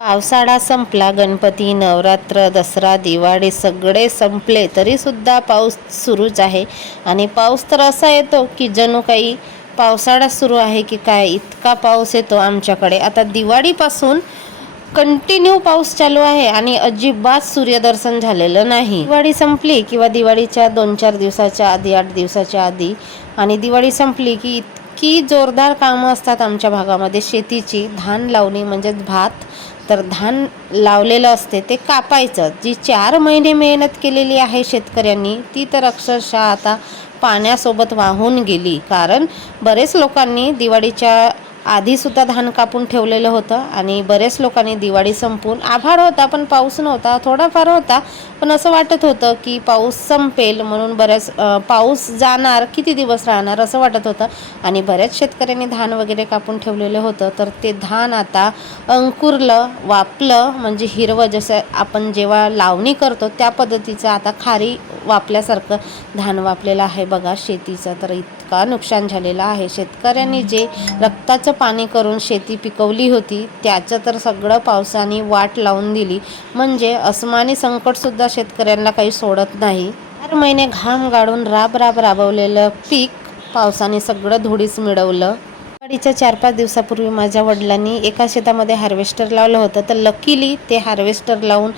पावसाळा संपला, गणपती, नवरात्र, दसरा, दिवाळी सगळे संपले तरी सुद्धा पाऊस सुरूच आहे. आणि पाऊस तर असा येतो की जणू काही पावसाळा सुरू आहे की काय, इतका पाऊस येतो आमच्याकडे. आता दिवाळीपासून कंटिन्यू पाऊस चालू आहे आणि अजिबात सूर्यदर्शन झालेलं नाही. दिवाळी संपली किंवा दिवाळीच्या 2-4 दिवसाच्या आधी, 8 दिवसाच्या आधी, आणि दिवाळी संपली की इतकी जोरदार कामं असतात आमच्या भागामध्ये शेतीची. धान लावणी म्हणजे भात, तर धान लावलेलं असते ते कापायचं. जी 4 महिने मेहनत केलेली आहे शेतकऱ्यांनी ती तर अक्षरशः आता पाण्यासोबत वाहून गेली. कारण बरेच लोकांनी दिवाळीच्या आधीसुद्धा धान कापून ठेवलेलं होतं आणि बरेच लोकांनी दिवाळी संपून, आभाळ होता पण पाऊस नव्हता, थोडाफार होता पण असं वाटत होतं की पाऊस संपेल म्हणून. पाऊस जाणार, किती दिवस राहणार असं वाटत होतं. आणि बऱ्याच शेतकऱ्यांनी धान वगैरे कापून ठेवलेलं होतं, तर ते धान आता अंकुरलं, वापलं, म्हणजे हिरवं, जसं आपण जेव्हा लावणी करतो त्या पद्धतीचं आता खारी वापल्यासारखं धान वापलेलं आहे बघा शेतीचं. तर इतका नुकसान झालेलं आहे. शेतकऱ्यांनी जे रक्ताचं पाणी करून शेती पिकवली होती त्याचं तर सगळं पावसाने वाट लावून दिली. म्हणजे अस्मानी संकटसुद्धा शेतकऱ्यांना काही सोडत नाही. 4 महिने घाम गाळून राबवलेलं पीक पावसाने सगळं धुळीस मिळवलं. दिवाळीच्या 4-5 दिवसापूर्वी माझ्या वडिलांनी एका शेतामध्ये हार्वेस्टर लावलं होतं, तर लकीली ते हार्वेस्टर लावून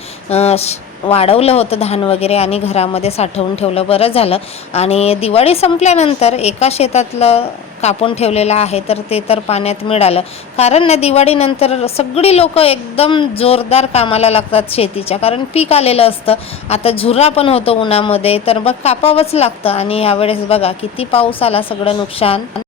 वाढवलं होतं धान वगैरे आणि घरामध्ये साठवून ठेवलं, बरं झालं. आणि दिवाळी संपल्यानंतर एका शेतातलं कापून ठेवलेलं आहे तर ते तर पाण्यात मिळालं. कारण ना दिवाळीनंतर सगळी लोक एकदम जोरदार कामाला लागतात शेतीच्या, कारण पीक आलेलं असतं. आता झुरा पण होतो उन्हामध्ये, तर मग कापावंच लागतं. आणि यावेळेस बघा किती पाऊस आला, सगळं नुकसान.